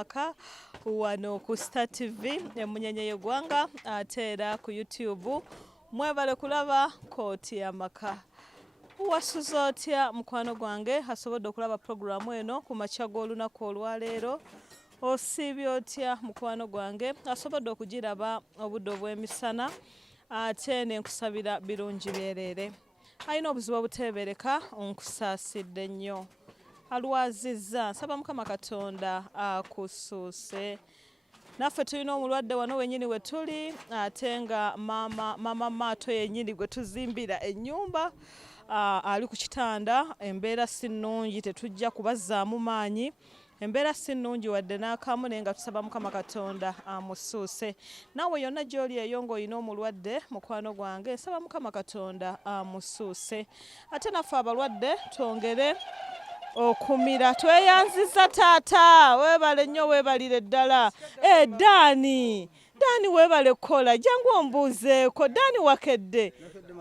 YAMAKA wano ku Star TV emunyenye y'eggwanga ate era ku YouTube mwebale kulaba kooti YAMAKA. Wasuza otya mukwano gwange asobodde okulaba programu eno ku makya g'olunaku olwaleero? Osiibye otya mukwano gwange asobodde okugiraba obudde obw'emisana? Ate ne nkusabira birungi byereere. Alina obuzibu obuteebereka onkusaasidde nnyo. Alwazizza nsaba Mukama Katonda akusuuse. Naffe tulina omulwadde wano wennyini we tuli ate nga mama Mato yennyini gwe tuzimbira ennyumba ali ku kitanda. Embeera si nnungi, tetujja kubazzaamu maanyi. Embeera si nnungi wadde n'akamu naye nga tusaba Mukama Katonda amusuuse. Naawe yonna gy'oli eyo ng'olina omulwadde mukwano gwange nsaba Mukama Katonda amusuuse. Ate naffe abalwadde twongere okumira. Tweyanziza taata, weebale nnyo, weebalire ddala. Dani weebale kukola, jangu ombuuzeeko. Dani wakedde?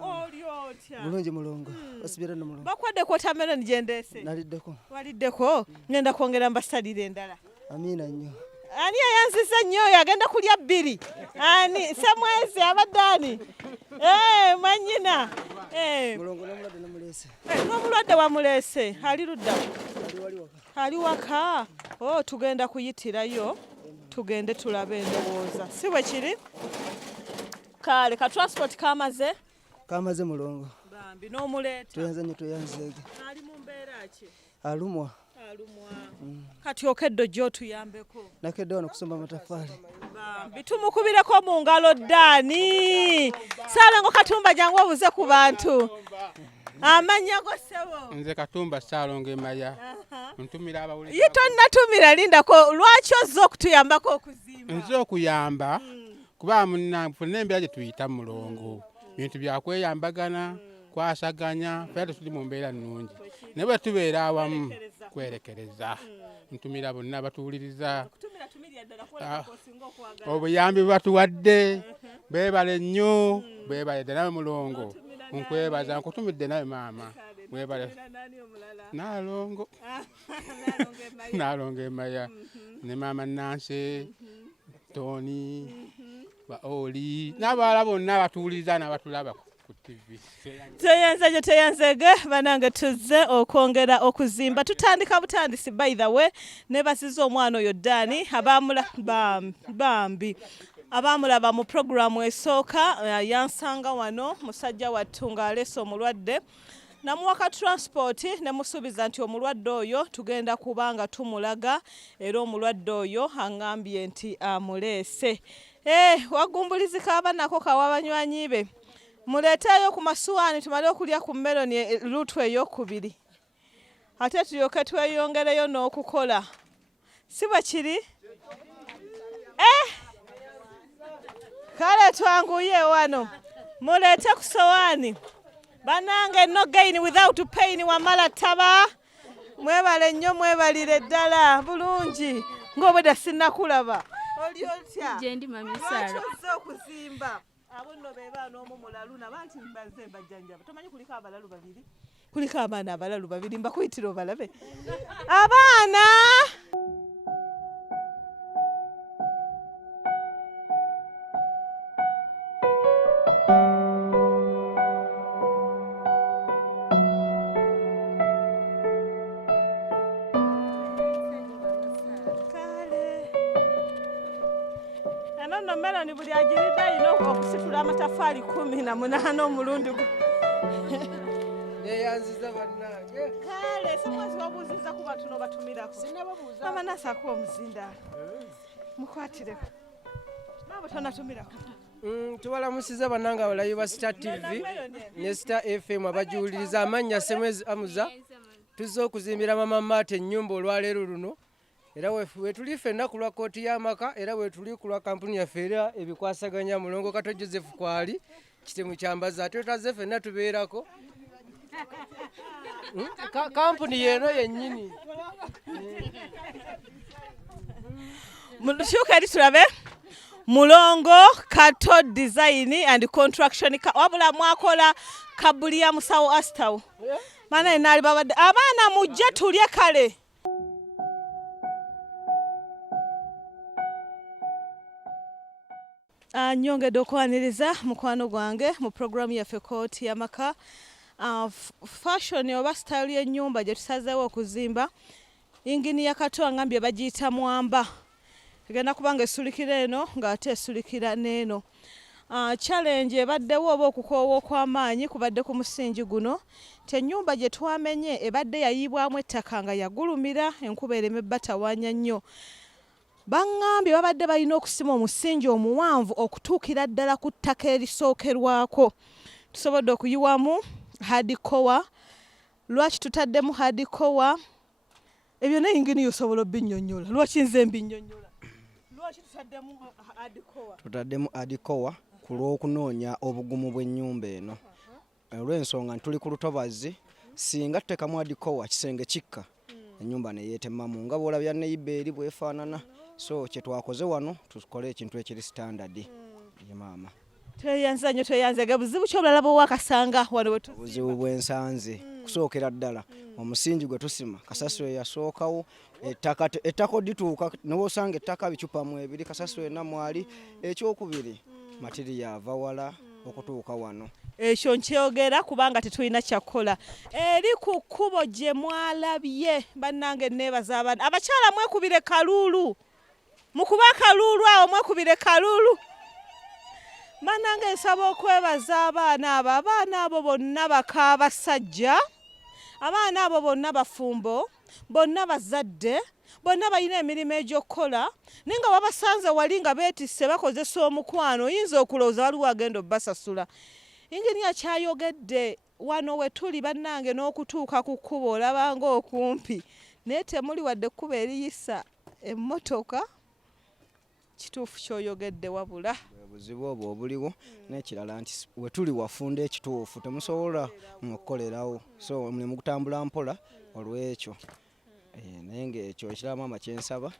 Oli otya? Bulungi mulongo. Osibira no mulongo. Bakwadde watermelon gye ndeese? Naliddeko. Waliddeko? Ngenda kwongera mbasalire endala. Amiina nnyo. Ani yayanziza nnyo oyo agenda kulya bbiri? Ani? Samwezi abadde ani? Manyina. Mulongo n'omulwadde namuleese. N'omulwadde wamuleese? Ali ludda? Ali waka. Tugenda kuyitirayo tugende tulabe endowooza. Si bwe kiri? Kale ka transport kamaze? Kamaze mulongo. Bambi n'omuleeta? Tuyanze nnyo tuyanzeege. Ali mu mbeera ki? Alumwa. Kati okeddo gy'otuyambeko? Nakedde wano kusomba amataffaali. Bambi tumukubireko mu ngalo Dani. Saalengo Katumba jangu obuze ku bantu. Amanya go sebo. Nze Katumba Saalongo Emaya. Ntumira abawulira. Yito natumira lindako lwaki ozza okutuyambako okuzimba? Nze okuyamba kuba munafuna embeera gye tuyita mulongo. Bintu byakweyambagana, kwasaganya, fera tuli mu mbeera nnungi. Ne bwe tubeera awamu kwerekereza. Ntumira bonna batuwuliriza. Obuyambi batuwadde beebale nnyo, beebale ddala mulongo. Nkwebaza nkutumidde nawe maama. Mwebale. Naalongo. Naalongo Emaya. Ne maama Nanse, Tony, Oli, n'abalala bonna batuwuliriza n'abatulaba ku TV. Teyanzege banange tuzze okwongera okuzimba. Tutandika butandisi by the way ne basiza omwana oyo Dani bambi. Abamulaba mu programu esooka yansanga wano musajja wattu ng'aleese omulwadde. Namuwaka transport ne musuubiza nti omulwadde oyo tugenda kubanga tumulaga era omulwadde oyo aŋŋambye nti amuleese. Wagumbulizika abanako kawa banywanyi be. Muleeteeyo ku masuwaani tumale okulya ku meloni lutu ey'okubiri. Ate tulyoke tweyongereyo n'okukola. Si bwe kiri? Kale twanguye wano. Muleete ku sowaani. Banange no gain without pain wamala taba. Mwebale nnyo mwebalire ddala bulungi. Ng'obwedda sinnakulaba. Oli otya? Jendi mami Sara. Lwaki ozze okuzimba? Abo nno be baana omu mulalu nabanti mbaze mbajjanjaba. Tomanyi kuliko abalalu babiri? Kuliko abaana abalalu babiri mbakuyitira obalabe. Abaana! Meloni buli agiridde alina okusitula amataffaali 18 omulundi gwe. Neeyanziza bannange. Kale simwezi wabuuziza ku bantu n'obatumirako. Sinnababuuza. Mama nasaako omuzindaalo. Mukwatireko. Naabo tonatumirako. Tubalamusiza bannange abalayi ba Star TV ne Star FM abajiwuliriza. Amannya Semwezi Amuza. Tuzze okuzimbira mama Mato ennyumba olwaleero luno. Era we tuli ffenna ku lwa kooti y'amaka era we tuli ku lwa kampuni yaffe era ebikwasaganya mulongo Kato Joseph kwali kitemu kyambaza ate tutaze ffenna tubeerako kampuni yeno yennyini. Mushuka eri tulabe mulongo Kato Design and Construction wabula mwakola kabuli ya musawo astawo. Mana enali babadde abaana mujje tulye kale. Nyongedde okwaniriza mukwano gwange mu programu yaffe kooti y'amaka. Fashion oba style y'ennyumba gye tusazeewo okuzimba, inginiya Kato angambye bagiyita mwamba. Egenda kubanga esulikira eno ng'ate esulikira n'eno. Challenge ebaddewo oba okukoowa okw'amaanyi kubadde ku musingi guno. Ennyumba gye twamenye ebadde yayiibwamu ettaka nga yagulumira, enkuba ereme batawaanya nnyo. Bangambye babadde balina okusima omusingi omuwanvu okutuukira ddala ku ttaka erisookerwako. Tusobodde okuyiwamu hardcore. Lwaki tutaddemu hardcore? Ebyo n'engini osobola obinnyonnyola. Lwaki nze mbinnyonnyola? Lwaki tutaddemu hardcore? Tutaddemu hardcore ku lw'okunoonya obugumu bw'ennyumba eno. Olw'ensonga tuli ku lutobazi, singa tutekamu hardcore kisenge kikka, ennyumba ne yeetemamu nga bw'olabya neiba eri bwefaanana. So kye twakoze wano tukole ekintu ekiri standard. Ye maama. Tweyanza nnyo tweyanze. Buzibu ki obulala bw'owakasanga wano we tuzimba? Buzibu bw'ensanze. Kusookera ddala omusingi gwe tusima kasasiro yasookawo, ettaka odituuka n'osanga ettaka bicupa mu ebiri kasasiro yenna mwali. Ekyokubiri material ava wala okutuuka wano. Ekyo nkyogera kubanga tetulina kyakukola. Eri ku kkubo gye mwalabye bannange neebaza abaana. Abakyala mwekubire kaluulu. Mukuba kaluulu awo mwekubire kaluulu. Bannange nsaba okwebaza abaana abo. Abaana abo bonna baka basajja. Abaana abo bonna bafumbo. Bonna bazadde. Bonna balina emirimu egy'okkola. Naye nga babasanze wali nga beetisse bakozesa omukwano. Oyinza okulowooza waliwo agenda obbasasula. Inginiya kyayogedde wano we tuli bannange n'okutuuka ku kkubo olaba ng'okumpi. Naye temuli wadde kkubo eriyisa emmotoka. Kituufu ky'oyogedde wabula. Obuzibu obwo obuliwo n'ekirala nti we tuli wafunda ekituufu temusobola okukolerawo. So omulimu gutambula mpola olw'ekyo. Naye ng'ekyo ekirala maama kyensaba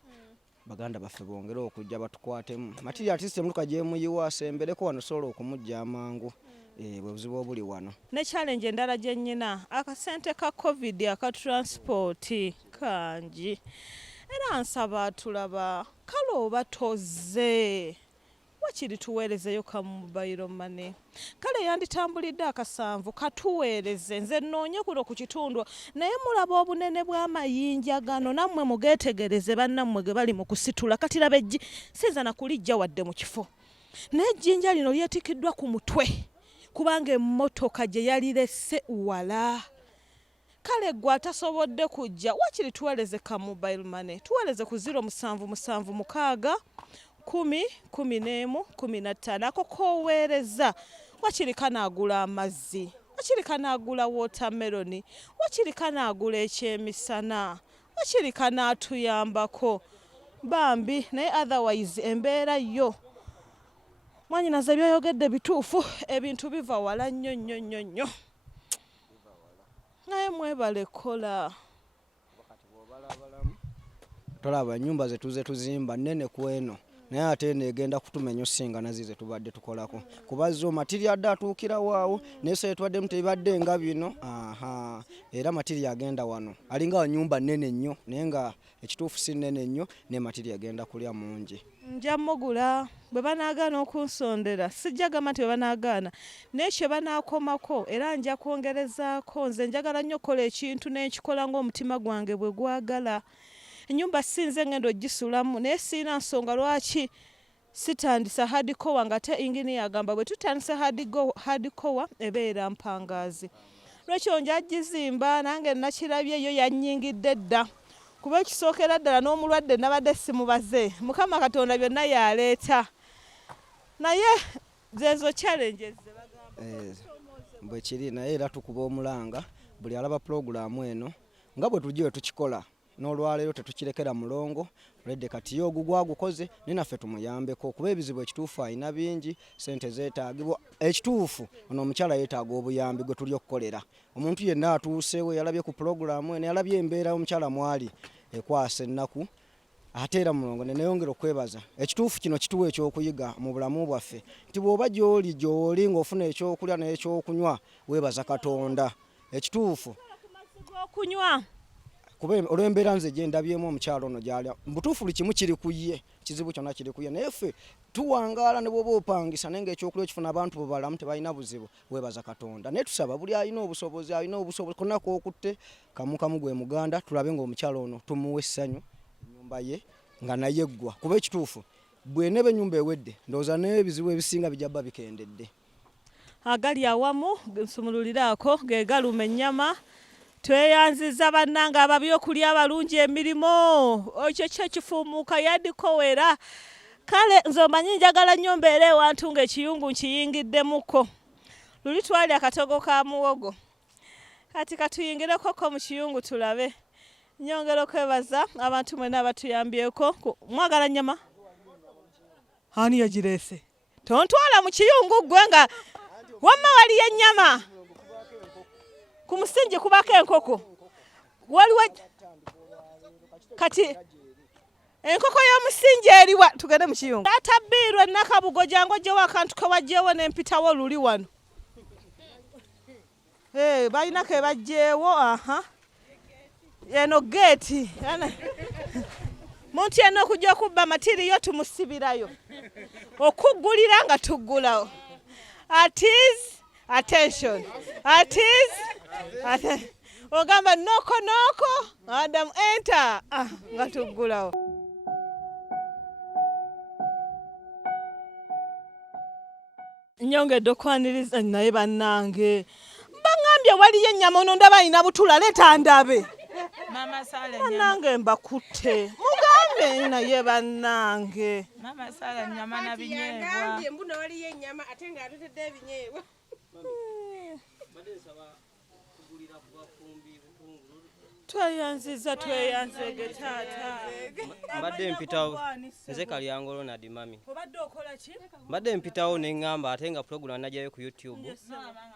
baganda baffe bongere okujja batukwatemu. Material artist muluka gye muyiwa asembereko wano sobola okumujja amangu. Bwe buzibu obuli wano. Ne challenge endala gye nnyina akasente ka COVID aka transport kangi. Era nsaba tulaba kale oba tozze wakiri tuweerezeyo ka mobile money. Kale yanditambulidde akasanvu katuweereze nze nnoonye kuno ku kitundu naye mulaba obunene bw'amayinja gano nammwe mugeetegereze bannammwe ge bali mu kusitula kati laba ejji sinza na kulijja wadde mu kifo. N'ejjinja lino lyetikiddwa ku mutwe kubanga emmotoka gye yalirese wala. Kale gwe atasobodde kujja wakiri tuweereze ka mobile money. Tuweereze ku 0776 10 11 15 ako koweereza wakiri kanaagula amazzi, wakiri kanaagula watermelon, wakiri kanaagula ekyemisana, wakiri kanaatuyambako bambi naye otherwise embeera yo mwanyinaze by'oyogedde bituufu ebintu biva wala nnyo nnyo nnyo nnyo. Naye mwebale kola. Tolaba ennyumba ze tuze tuzimba nnene ku eno. Naye ate negenda kutumenya osinga nazize tubadde tukolako. Kuba zo material adda atuukira waawo nese twadde mutebadde nga bino. Era material agenda wano. Alinga nyumba nnene nnyo naye nga ekituufu si nnene nnyo ne material agenda kulya mungi. Nja mmugula bwe banaagaana okunsondera sijja gamba nti bwe banaagaana n'ekyo banaakomako era nja kwongerezaako. Nze njagala nnyo okukola ekintu n'ekikola ng'omutima gwange bwe gwagala. Ennyumba sinze ngendo gisulamu naye siina nsonga lwaki sitandisa hardcore nga ate inginiya agamba bwe tutandisa hardcore ebeera mpangaazi. Lwekyo nja gizimba nange nakirabye yo yannyingidde dda. Kuba ekisookera ddala n'omulwadde nabadde simubaze. Mukama Katonda byonna yaleeta. Naye zezo challenges ze bagamba. Bwe kiri naye era tukuba omulanga buli alaba programu eno nga bwe tugiwe tukikola. N'olwaleero tetukirekera mulongo redde kati yo ogugwagukoze ninaffe tumuyambeko kuba ebizibu ekituufu ayina bingi sente zeetaagibwa ekituufu ono omukyala yeetaaga obuyambi gwe tuli okukolera. Omuntu yenna atuuseewo yalabye ku programu eno yalabye embeera omukyala mwali ekwasa ennaku ate era mulongo neneyongera okwebaza ekituufu kino kituwa ekyokuyiga mu bulamu bwaffe nti bw'oba gy'oli ng'ofuna ekyokulya n'ekyokunywa weebaza Katonda ekituufu okunywa kuba olw'embeera nze gye ndabyemu omukyalo ono gy'alya mbutuufu buli kimu kiri ku ye ekizibu kyonna kiri kuye naye ffe tuwangaala ne bwoba opangisa naye ng'ekyokulya ekifuna abantu balamu tebalina buzibu weebaza Katonda naye tusaba buli alina obusobozi konna kookutte kamu gwe muganda tulabe ng'omukyalo ono tumuwa essanyu ennyumba ye nga naye eggwa kuba ekituufu bw'eneba ennyumba ewedde ndowooza n'ebizibu ebisinga bijjabba bikendedde. Agali awamu nsumululiraako ge galuma ennyama tweyanziza bannanga ababyokulya abalungi emirimu ekyo kyekifuumuuka yadikowera kale nze omanyi njagala nnyo mbeera ewantu ng'ekiyungu nkiyingiddemuko luli twali akatogo ka muwogo kati katuyingireko mu kiyungu tulabe nyongera okwebaza abantu mwena abatuyambyeko mwagala nnyama ani yagireese tontwala mu kiyungu gwe nga wamma waliyo ennyama ku musingi kubako enkoko waliwo kati enkoko y'omusingi eriwa tugende mu kiyungu tatabbiirwa nakabugo jangu ojjewo akantu kewajjeewo n'empitawo luli wano balinako ebajjeewo eno geeti muntu yenna okujja okubba matiriyo tumusibirayo okuggulira nga tuggulawo attention ogamba noko Adam enter nga tuggulawo. Nyongedde okwaniriza naye bannange baŋŋambye waliyo ennyama ono ndaba alina butula leeta ndabe Mama Sala bannange mbakutte mugambe naye bannange Mama Sala nyama na binyeebwa ngambye mbuna waliyo ennyama ate nga atutedde ebinyeebwa tweyanziza tweyanzege taata mbadde mpitawo nze Kalyangolo nadi mami obadde okola ki mbadde mpitawo neŋŋamba ate nga program najjayo ku YouTube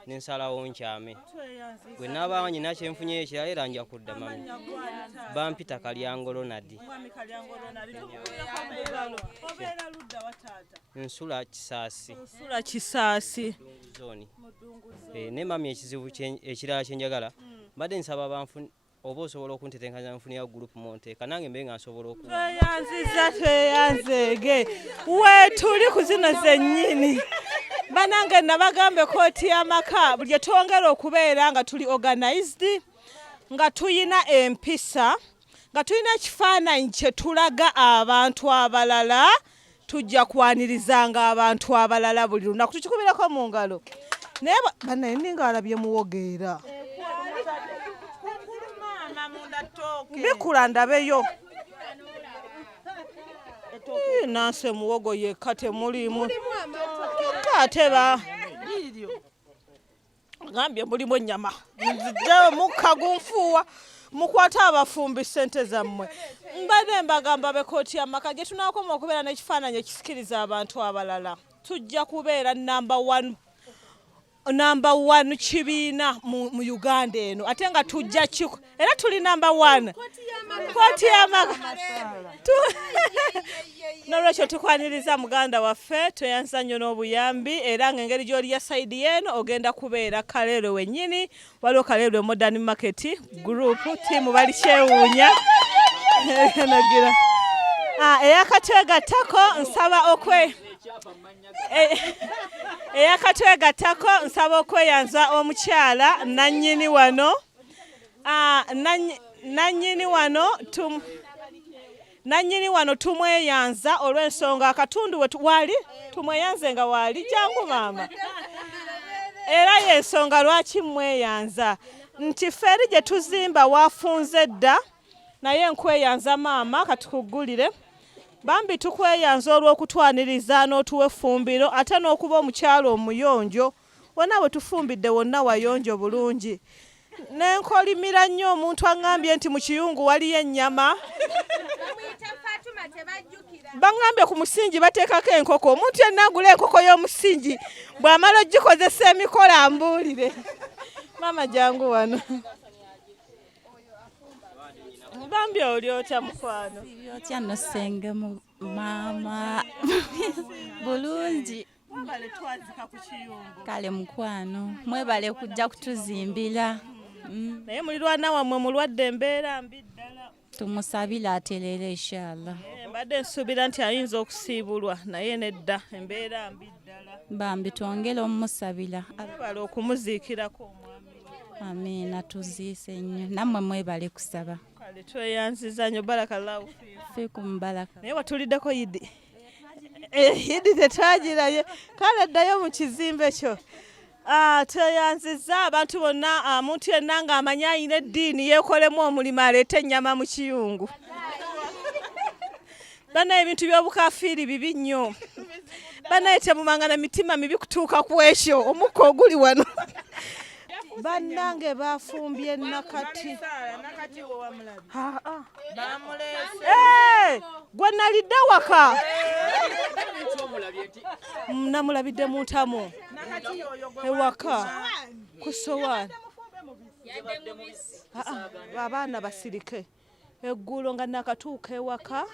nensalawo nkyame bwe naaba nyina kyenfunye ekirala era nja kudda mami bampita Kalyangolo nadi nsula Kisaasi zoni ne mami ekizibu ekirala kyenjagala mbadde nsaba banfu oba osobola okuntetenkanya nfunira group monteeka nange mbe nga nsobola tweyanziza tweyanzege weetuli ku zino zennyini banange nabagambe kooti y'amaka buli twongera okubeera nga tuli organized nga tuyina empisa nga tuyina ekifaananyi kye tulaga abantu abalala tujja kwanirizanga abantu abalala buli lunaku tukikubirako mu ngalo naye bannaye ninga alabye muwogeera bikula ndabeyo nanse muwogo yekka temulimu ate gambye mulimu ennyama nzijjayo mukka gunfuuwa mukwate abafumbi ssente zammwe mbadde mbagamba bekooti y'amaka gye tunaakoma okubeera n'ekifaananyi ekisikiriza abantu abalala tujja kubeera number one kibiina mu Uganda eno ate nga tujja kiko era tuli number one kooti y'amaka nolwekyo tukwaniriza muganda waffe tweyanza nnyo n'obuyambi era ng'engeri gy'oli ya sayidi y'eno ogenda kubeera Kaleero wennyini waliwo Kaleero Modern Market Group tiimu bali kyewuunya nagira eyakatwegattako nsaba eyakatwegattako nsaba okweyanza omukyala nannyini wano nannyini wano tumweyanza olw'ensonga akatundu wali tumweyanze nga wali jangu maama era y'ensonga lwaki mweyanza nti fferi gye tuzimba waafunze dda naye nkweyanza maama katukuggulire bambi tukweyanza olw'okutwaniriza n'otuwa effumbiro ate n'okuba omukyalo omuyonjo wonna bwe tufumbidde wonna wayonjo bulungi nenkolimira nnyo omuntu aŋŋambye nti mu kiyungu waliyo ennyama baŋŋambye ku musingi bateekako enkoko omuntu yenna agula enkoko y'omusingi bw'amala ogikozesa emikola ambuulire maama jangu wano bambi oli otya mukwano otya no senge mu mama bulungi mwebale twazika ku kiyungu kale mukwano mwebale kujja kutuzimbira naye mulirwana wammwe mulwadde embeera mbi ddala tumusabire aterere inshallah. Mbadde nsuubira nti ayinza okusiibulwa naye nedda embeera mbi ddala. Bambi twongere omusabira. Bala okumuziikirako omwami. Amina tuziise nnyo. Nammwe mwebale kusaba. Kale tweyanziza nnyo barakallahu fiikum baraka. Naye watuliddeko Yidi. Yidi tetwagirayo. Kale ddayo mu kizimbe kyo. Tweyanziza abantu bonna muntu yenna ng'amanya ayina eddiini yeekolemu omulimu aleete ennyama mu kiyungu. Bana ebintu by'obukafiiri bibi nnyo. Bana temumangana mitima mibi kutuuka ku ekyo omukka oguli wano. Bannange bafumbye nakati. Gwe nalidde waka. Namulabidde mu ntamu. Ewaka ku sowaani. Abaana basirike. Eggulo nga nakatuuka ewaka.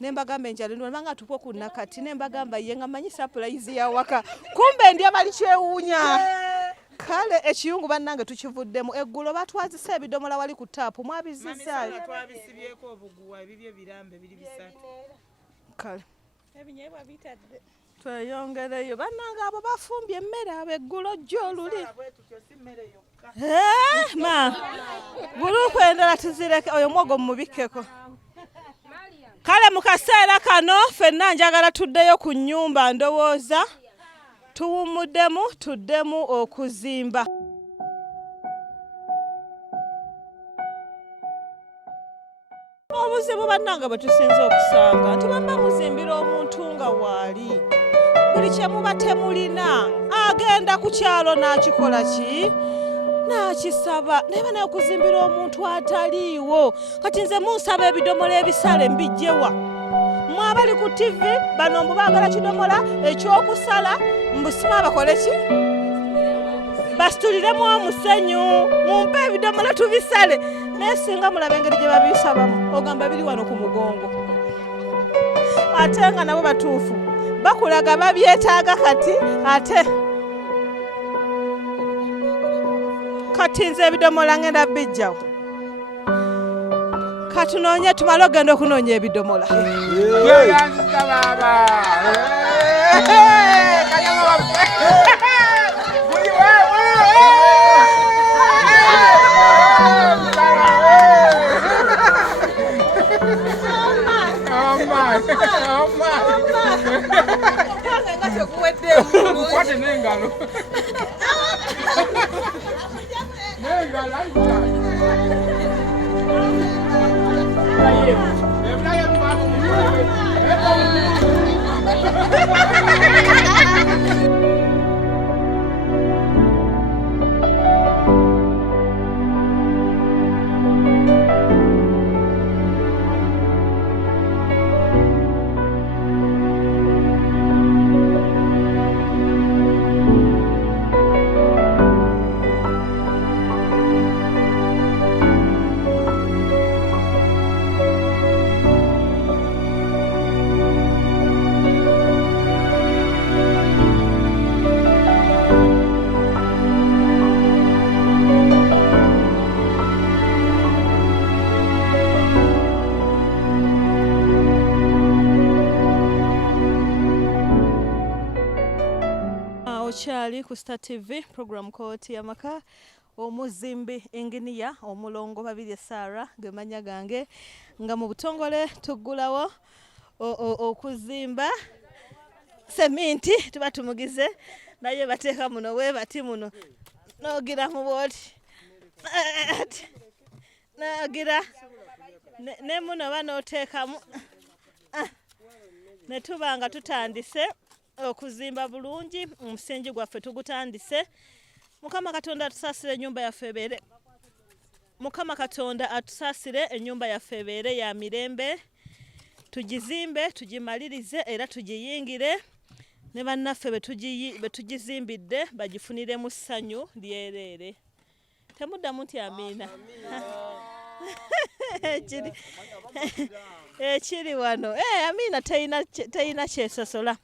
Nembagamba enjala nanga tupo ku nakati nembagamba ye nga manyi surprise ya waka. Kumbe ndi abali kyewuunya. Kale ekiyungu bannange tukivuddemu eggulo batwazise ebidomola wali ku taapu mwabizizaayo. Twabisibyeko obuguwa ebibyo birambe biri bisatu. Kale Ebinyeebwa bitadde. Tweyongereyo bannange abo bafumbye emmere abo eggulo gy'oluli. Ma buluku endala tuzireke oyo mwogo mumubikkeko. Kale mu kaseera kano ffenna njagala tuddeyo ku nnyumba ndowooza tuwumuddemu tuddemu okuzimba. Obuzibu bannange bwe tusinza okusanga nti bamba muzimbira omuntu nga waali buli kye muba temulina agenda ku kyalo n'akikola ki n'akisaba naye naye okuzimbira omuntu ataliiwo kati nze munsaba ebidomola ebisale mbijjewa mwabali ku TV bano mbu baagala kidomola ekyokusala mbusima bakole ki basituliremu omusenyu mumpe ebidomola tubisale naye singa mulaba engeri gye babisabamu ogamba biri wano ku mugongo ate nga nabo batuufu bakulaga babyetaaga kati ate kati nze ebidomola ngenda bijjawo katunoonye tumale ogenda okunoonya ebidomola. Tweyanziza baaba. Kwate n'engalo. Ku Star TV program kooti YAMAKA omuzimbi engineer omulongo babiri Sara gemanya gange nga mu butongole tuggulawo okuzimba seminti tuba tumugize naye bateeka muno we bati muno nogira mu boti nagira ne muno banoteekamu ne tubanga tutandise okuzimba bulungi omusingi gwaffe tugutandise. Mukama Katonda atusasire ennyumba yaffe ebeere Mukama Katonda atusasire ennyumba yaffe ebeere ya mirembe tugizimbe tugimalirize era tugiyingire ne bannaffe betugizimbidde bagifunire mu ssanyu lyerere. Temuddamu nti amiina. Ekiri wano amiina teyina kyesosola.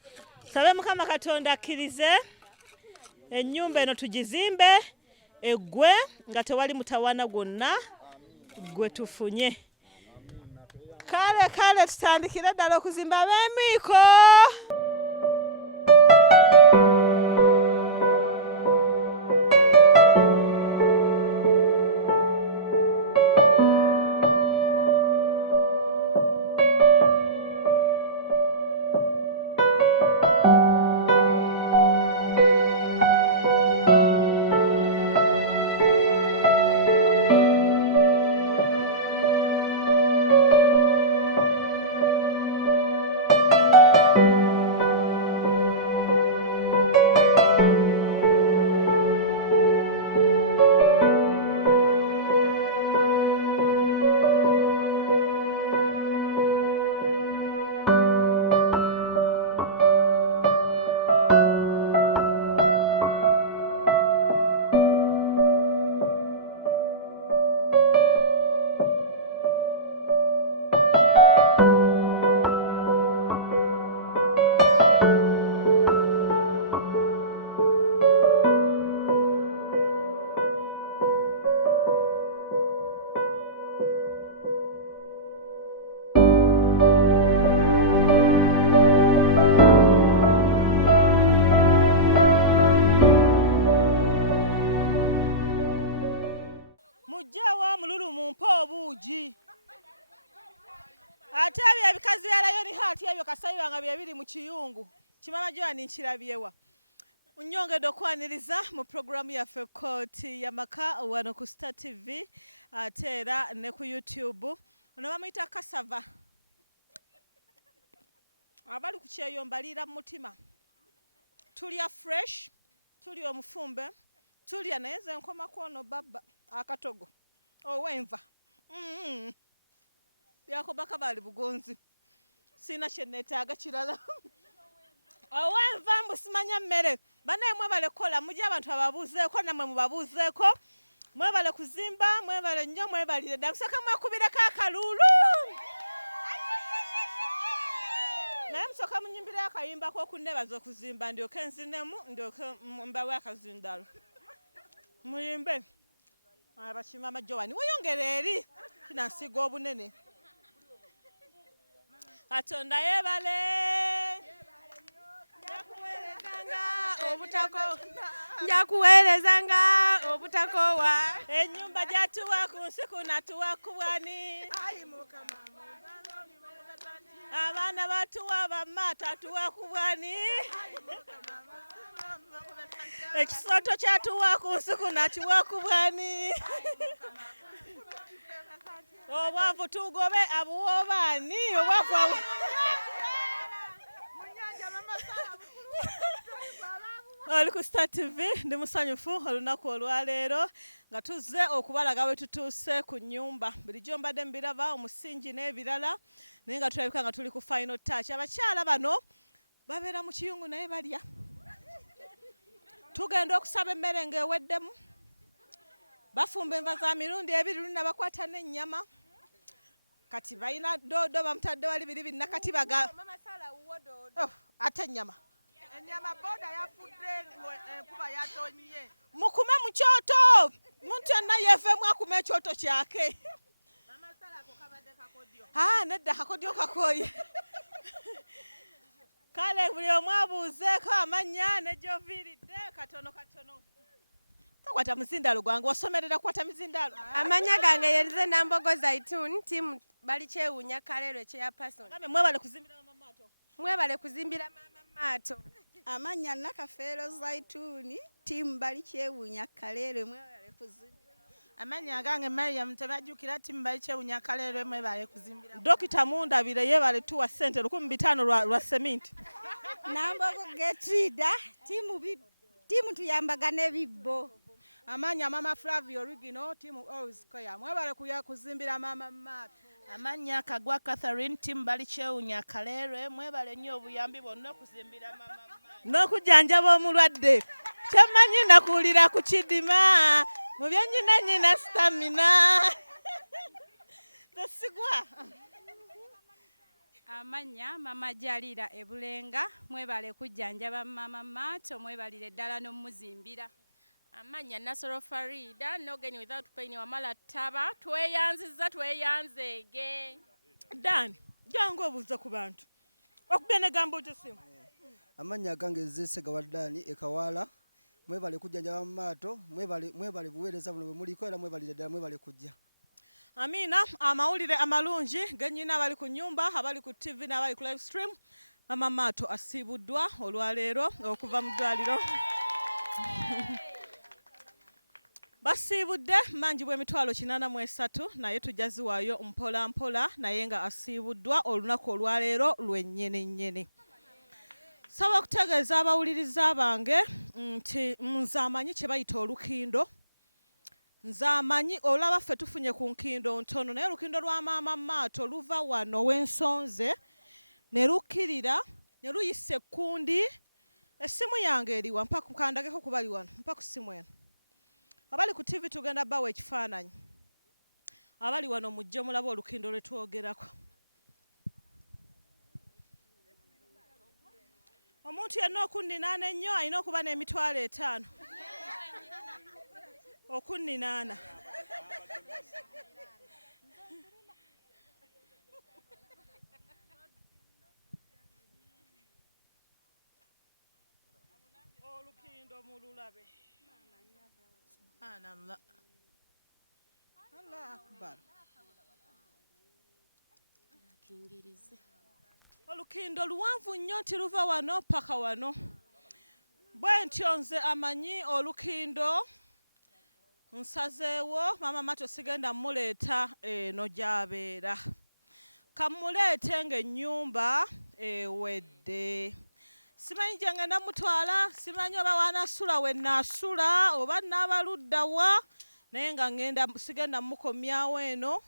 Sabe Mukama Katonda akkirize ennyumba eno tugizimbe eggwe nga tewali mutawana gwonna gwe tufunye. kale tutandikire ddala okuzimba ab'emiiko. Mujjawa mululu mumpa obuugi. Ate ebyo ebikazi byalayo ni hati ebyo kasayi wanga bye biri mu kiyungu. Kimama jwa ni nkirabyewa. Unyongedde okwaniriza mu programu yaffe Kooti YAMAKA wano ku Star TV ate era ne ku YouTube. Ono bamuyita Kasava. Abali ku kyeyo mbalira mu mutima. Tulya fresh, tulya omufumbe, tulya naye nze nkoma kwono baba akatogo. Owenva. Byakobaka bali bugonzi. Sina kye neetaaga kirala. Owenva mbusimanya mmere. Banaye mwebale kola mujye abantu ababuuzeeko namwe mubabuuzeeko. Mwebale kuzimba, mwebale nnyo mwebalire ddala. Musooka mwakubireko akalulu. Naye musooka munyimbire akayimba k'okunneebaza okuzimba ndyoke nzinemu ndyoke mbawe akazindalo. Muyimbe. Abakimama Joani weyongere eri kinasiga obunene. Katonda yebale. Njakuweerezanga obutakowa. Ennyumba gyatuwa ku nsi kunatuwa ku bwani. Abaana batuwa bamata atuwa ku bwani. Ekisooto kyatuwa ku nsi kunatuwa ku bwani. Obwavu tugobe abuwobaani obwavu. Oli ku Star TV ndi musanyufu olunaku olwaleero nga tuzze okubalaga we tutuuse ku nnyumba. Bulijjo mbadde mbiraba omusingi n'ebirala naye nga tulabika nga tuli ku final touch. Abakyala bano babeera mu kiyungu naye balya. Tugenda okusaba emmere ng'eweddemu. Bafumba enva za mirundi ebiri luna bakwata n'ennyama. Kati balina doodo bamutadde wali biri binnakati baga. Ate ennyama. Ennyama boda yafudde enkuba yatonye. Mukume mu kyoto. Muntu yenna yeefeemu akume ekyoto kyake. Nedda kakodyo kakooye. Kale buli omu abuuzeeko amannya ne gy'oviiridde katono. Takwata muzindalo gwange wasomerera kwata mizindalo. Amanya gange yenze Nambogo Zaitun timu bali kyewunya kalero chairperson. Kame mwebale kuzimbira mama Mato. Mwebale kuzimbira mama Mato. Amanya Nakafeero Zaituni timu bali kyewunya kalero mwebale kuzimbira. Amanya gange Mariam tebajjukira timu bali kyewunya kalero mwebale kuzimbira. Dokita Mundabire yebale tuwa sente 1500 lwa cement. Nambogo Getrida timu tuyambagana ebibbo. Amanya Mama Flavio Original timu always koya mwebale kuya kuzimbira mama Mato. Amanya Kagwa Catherine timu bali kyewunya kalero mwebale nnyo obuyambi bonna kuzimbira mama Mato. N'okujjanjaba omulwadde. Kyemanyi nakuwulira ku kidima. Mu byennyina stamina. Tesigwa. Amanya mama Jalira Ebulenga mwebale kujjanjaba mama Mato mwebalire ddala n'omuzimbira. Amanya Nasoro Farida no gain without pain wamala taba tweyanziza tweyanzeege. Dani jangu obuuza ku bantu okubya ne gamba otesimu. Amannya gange Zesega wa Dani ekawala mwebale kujjanjaba mu Mato mwebale buweereza buno bwe muliko era mwebalire ddala mwebale kujja. Amina, amawulire amalungi genyina abali ku nyumba abali ku TV n'abali ku live stream. Mama Mato asiibuddwa olwaleero okuva mu Dwaliro. Basiibudde mangi bw'emitwalo 83 naye tujaziwaayo mpola mpola naye nga asiibuddwa olunaku olwaleero lwennyene. Saba okutegeeza abawuliriza bange nti nze amanyi kye bayita olukindo. Nze amanyi olaba ffe tufunye ku nkindo ntono naye olukindo lwa Maama Mato luva wano w'ensonze ne lukkirira ne luyisa ekkundi. Essimu yange eriwa mpaka kandageko ku bali wano mpaka ku ssimu eno. Abali ku TV tugenda bawa ekifaananyi. Abali wano mujje mulaba olukindo lwe twogerako. Omuntu yenna okunninaana ennyo alina okuba n'emitwalo 5. Okunninaana. Olukindo mululabe. Subhanallah. Allah akbar. Kingirize. Olukindo luwanvu nnyo nti luva wano paka wano. Bwe ntyo nze amanyi olukindo nsazeewo Maama Mato sigenda muleeta eno gy'abeera. Kamuleete ng'ennyumba ewedde. Simanyi gye ngenda mutwala, simanyi oba wanaasula we naasula oba n'abaludda wa naye nga sigenda mukomyawo eno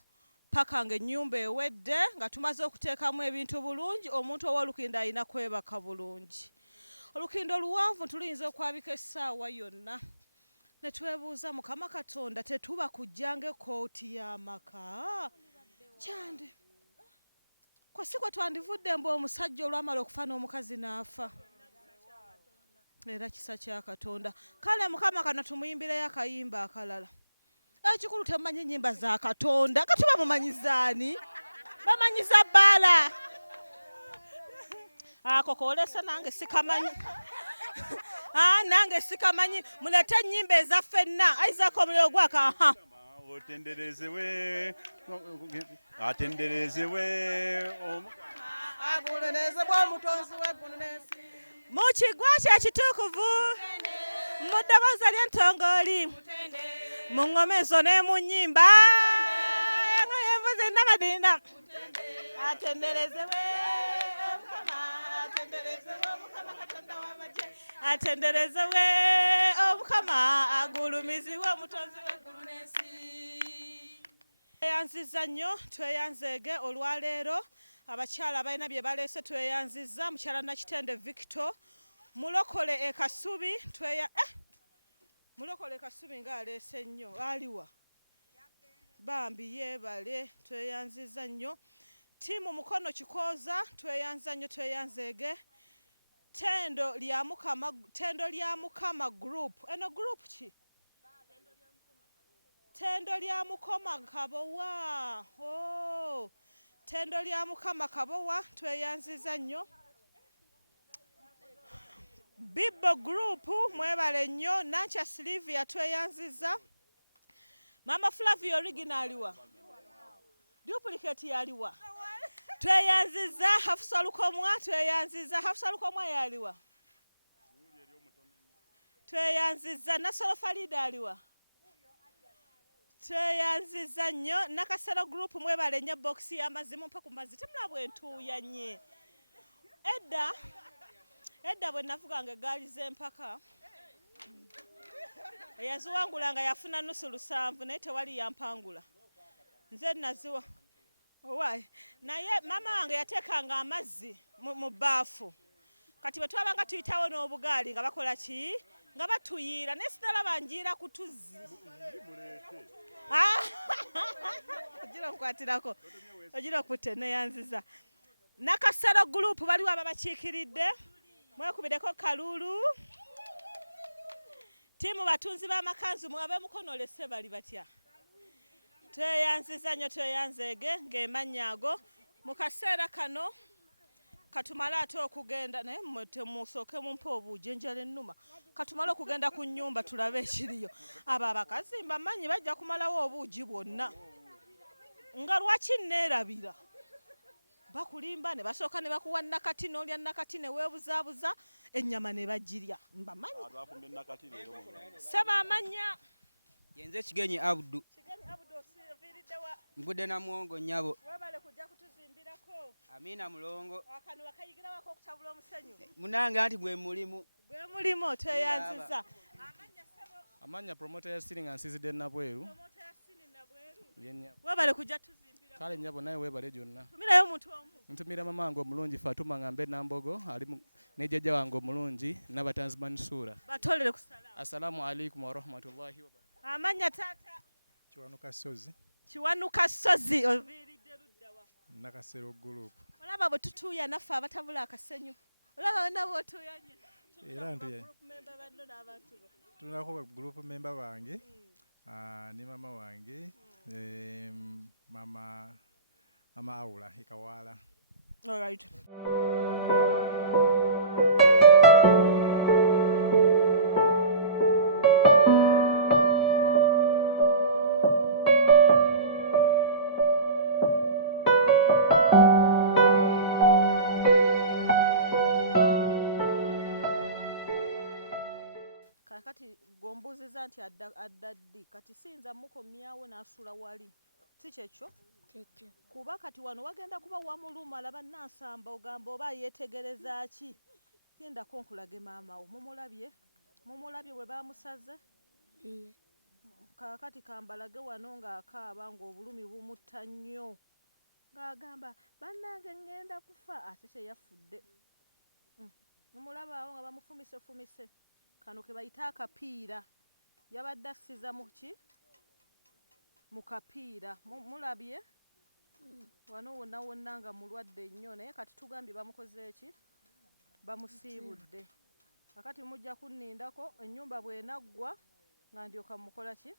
paka ng'ennyumba ewedde nga tumaze okuteekamu ebintu bulungi omuntu ow'olukindo alina kwebaka bulungi. Olukindo luwanvu tuluyinza okwabika essaawa yonna. Ne twebuuza Mukama Katonda tetuba kujjanga ekkooti y'amaka. Kyande. Kwa si kwe twandivudde mbu omusajja olwamala okufa n'omukazi n'afa. Era kisa kya Katonda. Kale Mukama kano tumuyimbireyo akayimba akalala. Ekikulu temumanyi nnyimba za Katonda. Kati bamumanyizaani? Bamanyiza bbaala. Ako koolesa nange sikamanyi. Nange sikamanyi. Mulete ennyimba ezaffe ffenna. Aizaako omuliro gwaka. Otenderezewe. Atenderezewe. Agulunezebwa omutonzi w'eggulu n'ensi. Mu kigwa kye ekituukuvu. Mu ddoboozi ery'entongooli. Mu ng'omezo ne mu nnyimba. Envuze n'amadinda. Atenderezewe Omukama. Atenderezewe Omukama Katonda w'amagye. Atenderezewe Omukama. Agulumizibwe omutonzi w'eggulu n'ensi. Tweyanziza nnyo tweyanzeege olwaleero abakyala balina bye baleese tweyanziza mukyala Nakitende Victor mulokole ekasubi mulokole ekasubi ng'aleese nnyo aliwa bambi yeebale tweyanziza nnyo tiimu mukono kikooza tweyanza nnyo tweyanzeege tendo lya Mukama group eno group ki Tendo lya Mukama Kabowa. Tendo lya Mukama Kabowa tweyanziza nnyo. Bibo group mwebale nnyo Nancha Silvia tweyanziza. Mama Flavia original wa. Duplicate yaliwa. Tweyanziza Hafsa Lukomwa tweyanziza Hafsa Lukomwa yaliwa. Tweyanziza Nasolo Farida aliwa. Tweyanziza nnyo Nakasero group mwebale nnyo box y'amazimu mpa ku mazzi temulabwe entuuya nnye. Edda bwe navuganga eggaali z'empaka eyaziwangulanga yafuna nusu 7 naye tewali yampangula. Nze naziwa. Owaayi. Naye mama wange yateekanga amazzi mu bbaafu. Kati bwe twabanga tuyitawo n'obugaali nga bakola ki? Nga batuyiira naye sinalaba njiira ku tuzzi. Ogira okukwatirako. Ogira okutte neyanziza. Nakasero group baliwo ababakiikiridde. Mwekubireko Kalulu. Tiimu batunzi b'amakanzu mwabe mukonolese bali batya. Tweyanziza nnyo tweyanzeege ng'emannya ago mu kaseera kano katumale ate okugenda naye temusooke mumpe obuugi enjala ennuma katumale okugenda ku nnyumba tulabe ekiriyo abo abakazi mbamanyi bajja kumalawo obuugi bwonna nga lwaki neerabira bakulimba ne basooka ne bakuwa nakati n'olya nakati ne weebuzaabuza ennyama ne bagirya mbamanyi saba amanya yenze Kigenyi Abdu mbudde na mwongo nnyabo webale kujja kutuzimbirako Amina mulongo akano bakayigira wako okutabula omusenyu munanga anti gwe mulimu tweyanziza amanya promoter ya Siringa nsizidde nabweru webale kujja tuzimbirako kale nnyabo naye webale gyonna tumirayo omuntu omu ntumira mama wange omulungi Fatuma Ngambe Nambogo ali ne jjajja wange omulungi n'abatanzimani Sura batolere ku salamu assalamu alaikum wa rahmatullahi wa barakatuh amanya taata Kiwanuka Sozi oviiridde luddawa Nakasero group olaba bwe tutuuya naffe abatabula akasenyu olaba wena bw'otuuyanye era ntuye tunako group member wange ne mama wange mama Aula Ikawala. All right. Kati gombuziza nti adda ddi kati sinza mukomyawo n'asula wali si kyekyo kuba kati wano wagenda kuba wamuluma alaba Nansamba ogamba oba yeetegereza ki gendako nkulage maama wo mumulabye bwe bamusaze kakati kambalage wano ng'akaaba ng'obulumi bumutta nnyo ng'agamba bannange ngenda kufa ate teyafudde mumulabaawo nga bamufumise kano ke bayita akapiira yabadde assiza mu kapiira mulabye wano wonna nga mulwadde nnyo naye kati tugambye bamukoze eki bamusiibudde akati mujja kunnindako ennyumba bw'enaggwa nga ndyoka mukola ki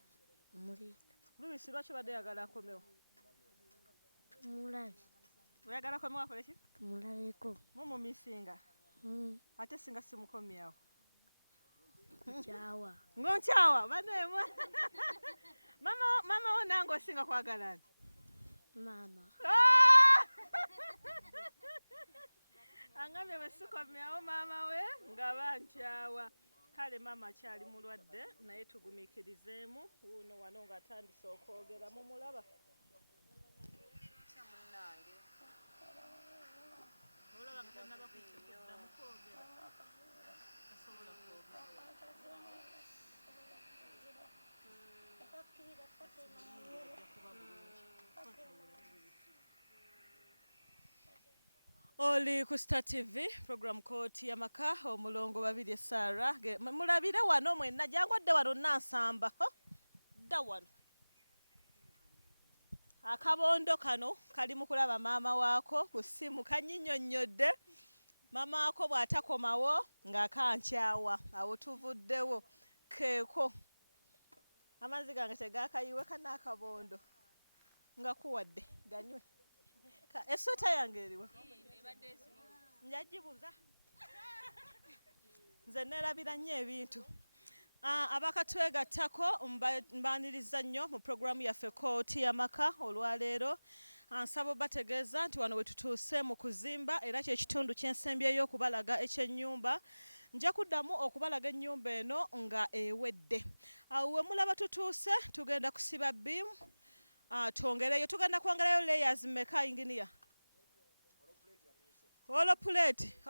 Lubisi lwaki badde yagala akomewo tumulabe oyagala akomewo akole ki tumulabeko mumumisinga ate singa simukomyawo Kyawa. Ngonkyawa banema. Mama wo nange osinga kwagala ani? Mama. Angambye besikomyawo mama we nga bankyawa. Kale mama kyali mulwadde naye tugumiikirizeemu uno wano nga atandise okwogera mumulaba. Olaba nga tannaba kuddamu kwogera. Asobola kwogera. Oli ku Star TV program kooti YAMAKA omulongo babiri Sara mulabire wano mwenna jangodde wano Nansamba dda wano akabondo kano kali mu kulaba maama waako ku ssimu kanyinyonnyodde maama waako bw'atakomawo ng'akankyawa awo tuvuddewo keeko amazzi gange tegakayiwe kana akabondo nga kuwadde ganywe esota yange eriwa njagibuza nze neerabira nnyo ebintu abakatwegattako mbaaniriza nnyo mu programu yaffe kooti YAMAKA olwaleero nsaba bategeeza nti wano we tutuuse mu kuzimba era kyekitundu kyensembyeyo okubalaga ekyennyumba nja kuddamu okubalaga ennyumba eno nga ewedde awo we mulaba tutuuse tugenda kusiba bbiimu twongereyo tugenda kwongerayo layers mmeka inginiya Wolo plate.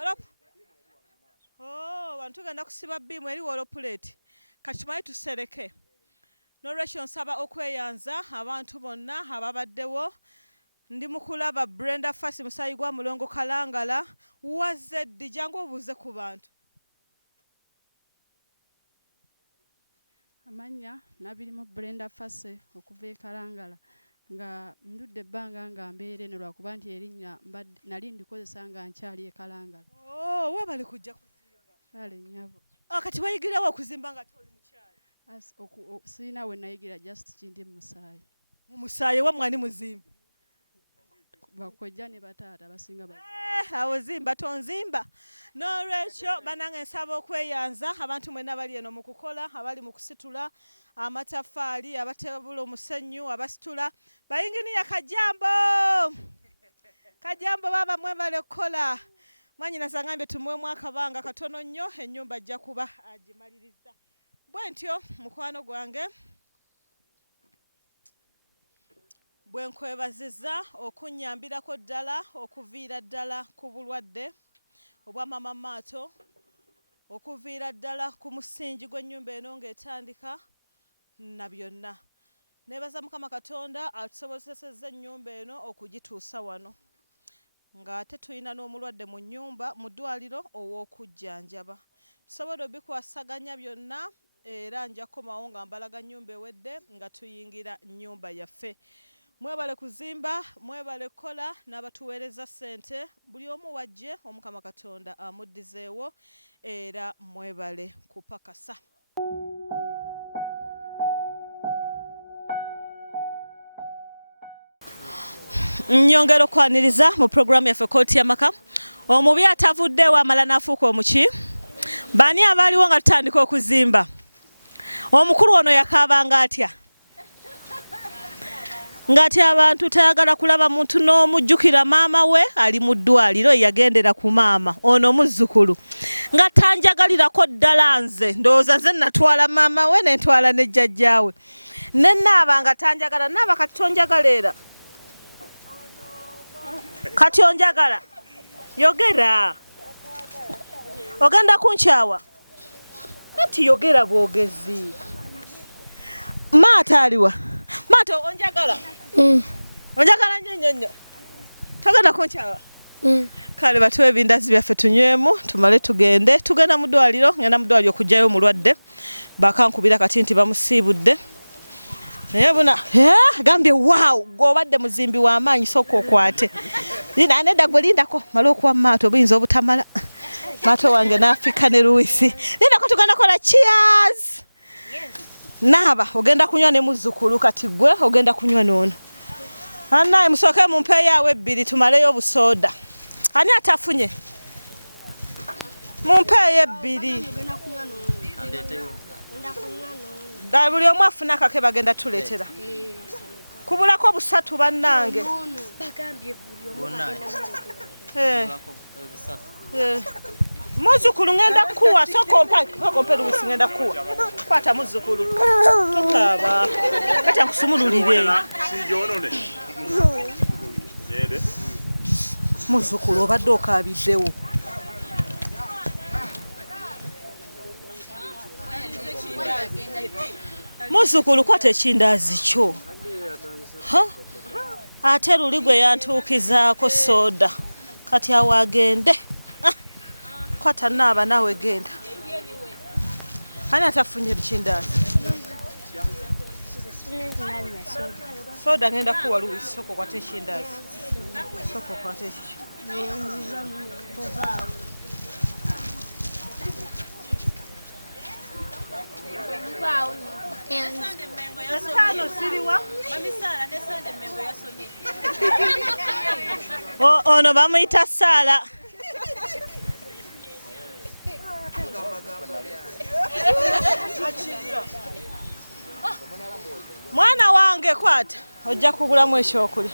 Wano tugenda kusiba bbiimu eri wolo plate. Kati tumaye tusereke. N'olwekyo nsaba okweyanza abantu bonna ababaddewo. Ndi mu kulaba Brenda Fassi Musaayi gwa Mulongo Kalangala. Wazeddi jangu obuuze ku bantu. Amanya nabirimu Brenda Fassi okuva e Kalangala. Nga ndudde ebbanga nga mbeere ne lwakuba nti erinnya nali ndikozesa nga nkyali e Kalangala. Webale kujja kuzimba. Kale nnyabo. Kati wayigirawo okuzimba nga toli mukyala. Siina we nayigira just kindi mu Musaayi. Mu Musaayi wa mwani muzimbi. bakojja ne bataata basinga awo zimba tonzimba n'olwekyo banange nsaba okweyanza abantu mwenna bali eno mu kukola abali mu kusitula amataffaali abatebula omusenyu abasitula bayinginiya kajambo baba mwebale kukola mwanyina sangambye tumuwemu akabanga katono nnyo ennyumba ajja kuba agimaliriza bwe ntyo mukwano gwange bwe nkwebaziza okunnyambirako ddala okuviira ddala ku bulwadde obwa mama Mato okuviira ddala ku musingi gw'ennyumba eno ng'etandika na byonna neebaza Mukama Katonda atusobozesezza ennyumba eno okugituusa wano ng'ate tulina n'omulwadde mu nnyumba mu ddwaliro ow'okujjanjaba tusobole obikwasaganya byonna era nja kukomawo nga mbalaga nnyumba ewedde nga tuyingira nnyumba yaffe mwebale kuzimba mwebale kukola n'abatuweereza ssente buli omu wajje Omukama Katonda amuddizeewo era mwebale kupakasa. Nnyongera okwaniriza mu programu yaffe Kooti y'Amaka omubi atavuddewo amala n'afuuka omuki bani abaaliwo nga tutandika okuzimba omukulu ono yakaabanga atya ngati abantu tayagala kulaba muntu n'omujjukira maama we ali mu ddwaliro yagendera ku maama ono muzzukulu nga tanjagalirako ddala nze ndowooza nze natwala maama we nentwala ne jjajjaawe ne naaba nga tanjagala naaba kati tonjagala era kati onjagala yogera ogenda kunkyawa kati yogera bwogezi Mato aliwa Mato onjagala onjagala nnyo togenda kunkyawa kale batuwe ebindazi byaffe tunywemu tumale tugenda mu ddwaliro ngenda mu ddwaliro okugyayo omulwadde bakankubira kati nti bamusibudde naye buna gambye waaw gobadde muzimbi w'amaanyi sooka okwate nedda gwe lindako mala okuwa Mato buyinza obutamala Mato wange n'afika ne Luisi lindako tugenda kola cheers naaba ogenda kunywa ne muzzukulu kati gwe ogenda kunywa n'ono annaye musooke mumpeeyaawo ebbiri tumaleyo obusooda ani atafunye mumpeeyo ebbiri buli omu afuna akake bagenda tuleetera kubulako busatu bannange muzzukulu ngenda kuwa sokompe Luisi ngenda kuwa kwata muzzukulu tokaaba kati nkusumululire muzzukulu obadde okaabiddewo muzzukulu kwata ekindaazi kyo ate luli gwe yantuukizaako sooda kati awo agende kwata naaba naawe genda ani atafunye ekindaazi sooda ngenda kuwa Luisi sooka okwata ekindaazi sooka okwata ekyo ono bamuyita Saala mwana wange kwata ojja kugulamu ekyokulya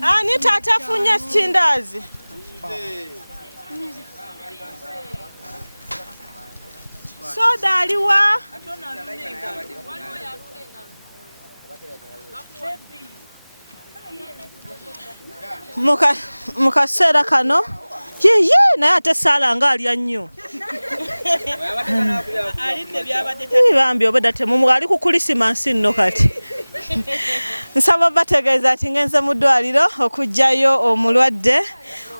ani taata afunye ekindaazi soda aliwa mukaseera kano yeye naye ate Saala nga alya nnyo bambi obedda ali ku Krisimansi nno kati nsaba bategeeza ati ngenze mu ddwaliro okugjayo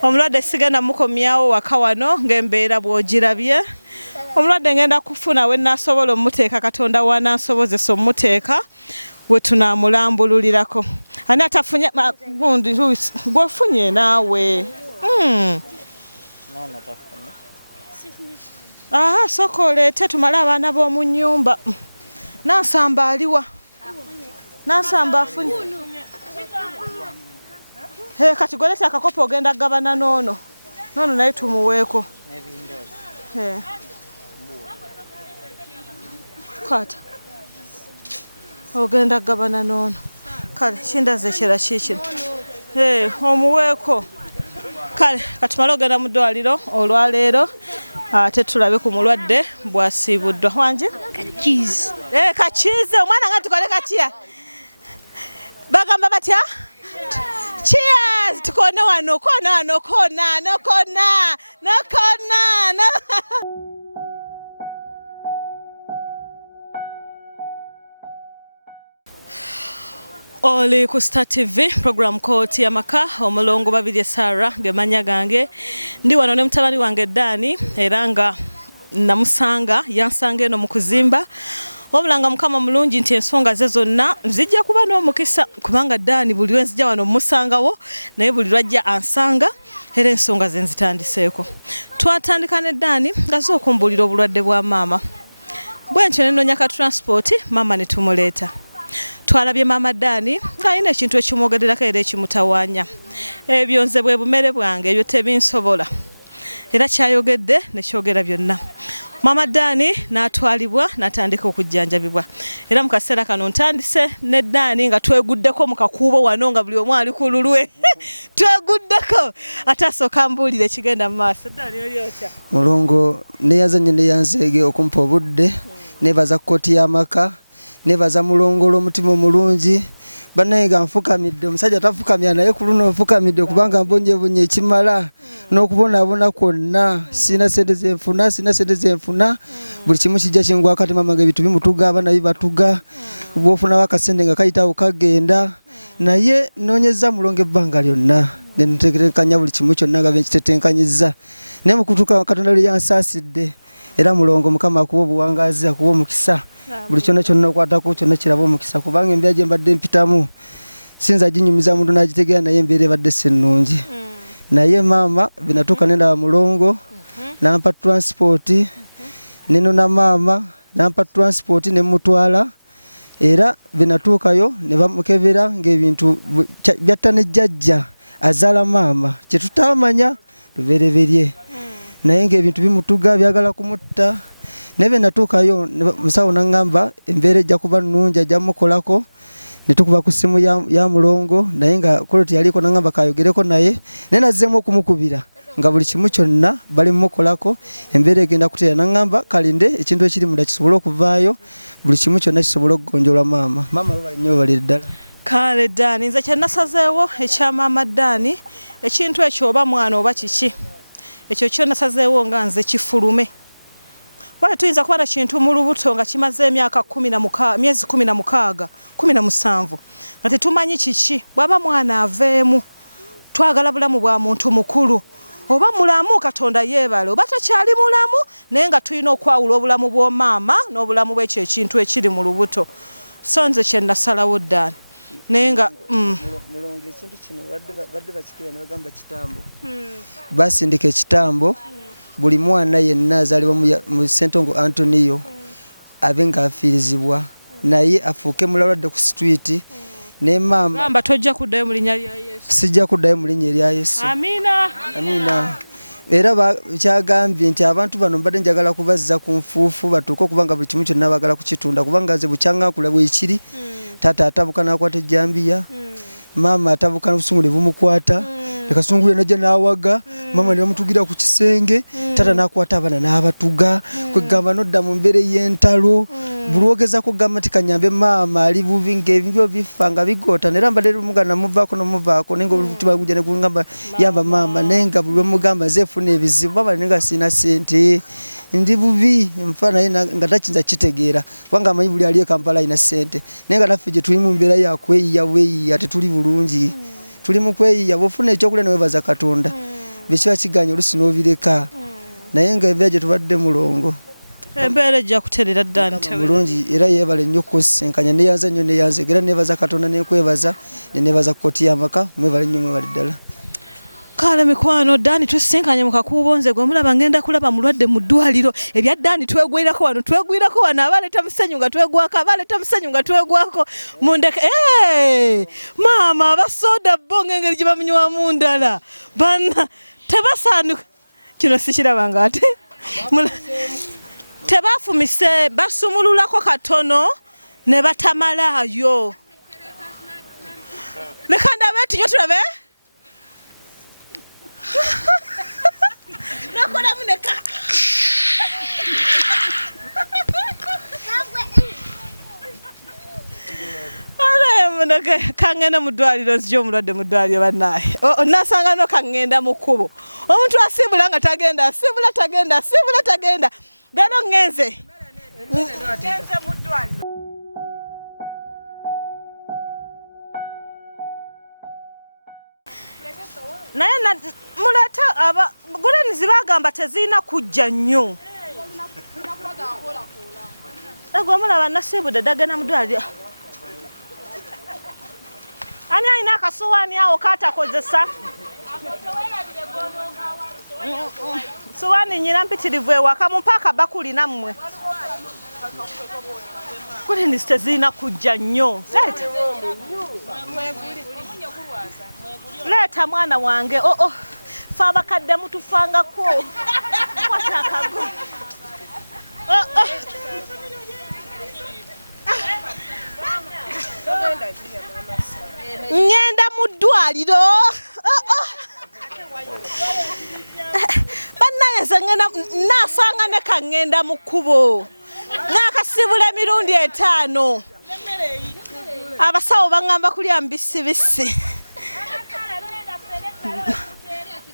omulwadde sigenda mukomyawo waka wano ng'embeera bw'ogirabye omulwadde ngenda kufuna we nasobola omuteeka Katonda wanansobozesa omuteeka we tunaamulambululirako ani atafunye gundi Luisi gwefunye naawe sooka oleete tumale abaana b'omu nnyumba Nansamba aliwa Nasamba afunye. Kati goleta akakopo ogenda gabana nono naye tumuweeko. Kwata ogenda gabana nono kale kindaze ekira kikino omuweeko kale katumala ogenda mu ddwaliro olwaleero ate tulabe ku mulwadde bwasiibuddwa wanje kakiizi kakiizi omwana nga tukole katya bagamba batya cheers tukone wano kona Oli ku Star TV program kooti YAMAKA omulongo babiri Sara gemanya gange ndi wano ne mutabani wange Dani era nga namusanga yansanga eno mu kuzimba wabulanga mukama mulungi nti ensonga ze zonna zijja kuba n'omukisa kubanga Dani buli wenzija wano musangawo naye buli lwajja ansanga era ensonga ze nzitandiseeko twatandika ne Dani ngaze okumbulira obulwadde bwa maama bwentyo nenonya ka transport maama ne tumuleeta twalabye maama Dani ng'alina ekintu ekimwogererako era ekimutawaanya ebyo nze bwe bumere bwange ebyo tebinsobola era kyayogedde ne kyogera byonna maama Dani n'atwalibwa n'atandika okujjanjabibwa era mu kaseera kano ntandise ne Dani nga tweguddeko mu kakuubo wano nga buli omu ali ku lulwe tweguddeko ate asooka mbuulire ekigenda mu maaso. Dani oli otya? Mulongo neyazanye neyanzeege okumpa obudde nebaza kkooti y'amaka nebaza mulongolo omutima omulungi banaye nga nfukamidde omusajja tafukamya naye ku luno nfukamidde kubanga mbonye ekimala n'okubonaabona kwonna sina sente zenfuna buli kimu kijja kingwa kati mama nga ebintu bimutuga abaana bibatuga bwofuna wakasente nga kayitawo kagenda naye noonyeza mulongo ebbanga lyonna nenteekanya buli kimu kyonna nga benkitetenkanyizza naye mukutuuka Katonda lwe yansaasidde era mulongo Mukama akuba obuwangazi akuba omukisa buli kyonna kyonna okwatako kyonna kiraba omukisa kubanga embeera gye mbadde mpitamu sinza ginyumiza muntu n'agitegeera naye embeera ebadde sennungi naye maama binatuuka nendaba mulongo nampa transport nenona maama nampa transport nemutwala era binatuukayo ne bamukebera ng'ebintu byatta ne jjajja azaala maama kyetutamanya lubereberye naye ng'ebintu bimutuga byagala kumutta nebe natuukayo musawo nangamba embeera ejja kuba nnungi ajja mukolako ne tukuba ku ssimu ya mulongo naye nga koloti yaliko nangamba kayogereko naye naye nazzeemu okumukubira nga buli kimu kyonna bali mumukolako embeera egenda kuteera nangamba kalinde ekintu ekiri munda kisobole okuvaayo buli kimu kyonna kisobole okugonjolwa maama bali nnyo balire ddala kale Dani nze kyenasazeewo ekya maama Dani ekintu ekyo oba mwana oba kiki ekyo kyo nasazeewo nga nze kifulume wala tuyinza kuba na kintu mu lubuto nga kimaze emyaka myezi 16 17 nga tetumanyi kiki bwaba mwana aveemu twagala bulamu bwa muntu mukulu oba mulamu Katonda yeebale oba takyali mulamu naye nga tulina okwawula obulamu bw'omaama n'obulamu bw'ekyo ekintu ekiri mu lubuto so nze kye nasalawo Dani naye nga mulongo ekintu kino badde bakikira ne bagamba kitambo basindika ekitambo buli mwana yenna azaalibwa mu Sentongo Antonio abe nga afiirizibwa naye afuuke mulalwadde ku street ne maama gamba tojja kuddayo mu linnya lya Yesu sijja kuddayo mu linnya lya Yesu amina era kyagambye nti abantu bano mbadde njagala kubazza ku nfuufu batuuke okubanga buli kimu kyonna bagala kukitunda kubanga ze bukyangakula bwekiri taata atabuka n'akwata ejjambiya maama atabuka n'obusungu ne bumukwata lekasungule najja n'awaga maama ne bamutugira ku kisenge taata n'akwata abaana n'abatuga kwegamba nodda mu mbeera y'entalo buli wogeza kugamba nti kanyambe maama ali bubi ng'ebyo bifa nga bigoota era mbadde mugana muvaako n'omuvaako naye nga obutima gujja ne kungamba yamba maama naye nga buli wemugamba zeefuna ebizibu maama naye nga sina sente ndi bubi nfa naye nga takiyinza kitegeera kubanga amanyi buli ali e Kampala alina sente naye nga naffe gye tuli mu mbeera yakweyiya bweyiya tetuli bulungi tuli mu kweyiya bw'ofuna ekyokulya ne weebaza Katonda bekiba kiganya olusi n'obireka naye nga embeera gye tubadde mulongo embeera ejja kuterera Dani bulungi era yeebale nnyo kusenkanya neyanza nnyo neyanza era neebaza Katonda nekwebaza neneebaza kkooti y'amaka mwebale nnyo mwebale ddala Kale mikwano Dani tusinkanye mu kakubo nze gwe mulaba ngenda kulaba mulwadde mu ddwaliro ebya Dani twegwirako wano abaleta musenyu nga twegwako abaleta musenyu nga twegwako mundeke mama abasoda bo ng'engeri gye bamunywamu ndala bana tebasanuka kino sikirabanga ate tebafumise basumululako katono ne batamalayo leka ndabe tinyo tulabe nakola muneka kangenda mu ddwaliro nzija omulwadde mu ddwaliro bannaye nasanga no kangenda mu kkubo omuntu asimbula nga tagenda asimbula tagenda leero ngenze mu ddwaliro naye muleta gulenizi bagamba tezirina kujja nnyo gwe mulaba nasibudde dagenda mu ddwaliro ani alina akasuwaani awo katakozesa suwaani nyina mpitirivu ewaka mumpaaka bakulina mmwe gulenizi tezirina kujja nnyo leeta mwana wange fe abakadde mutufangako watakago ngenda mu ddwaliro bannaye ze nasanga ne kangenda mu kkubo ng'akasibula emirundi 5 abasawo baŋŋamba kulya mbisibisi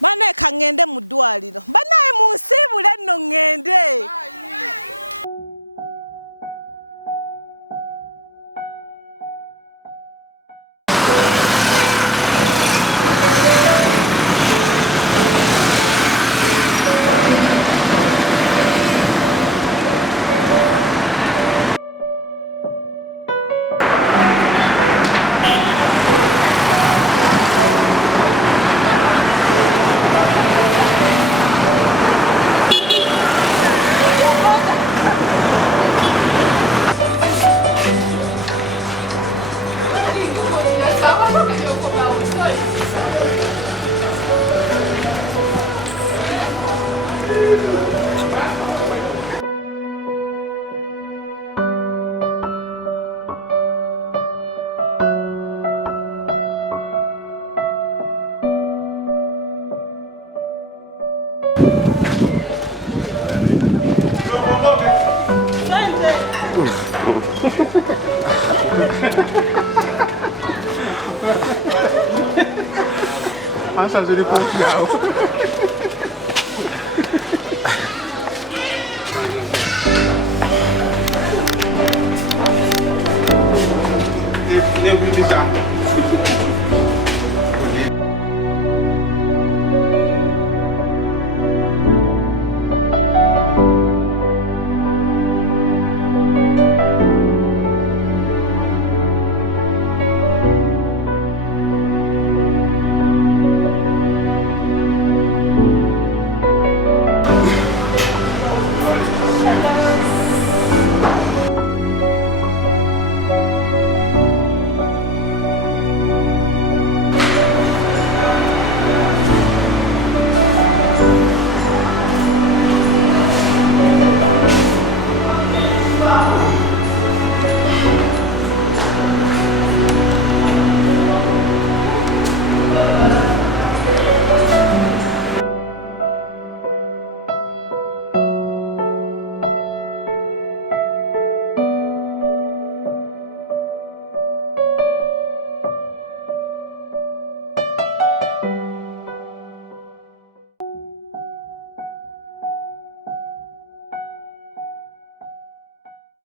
bannaye kangende mu ddwaliro bannaye munsiibule nno ŋŋende Asa zuri po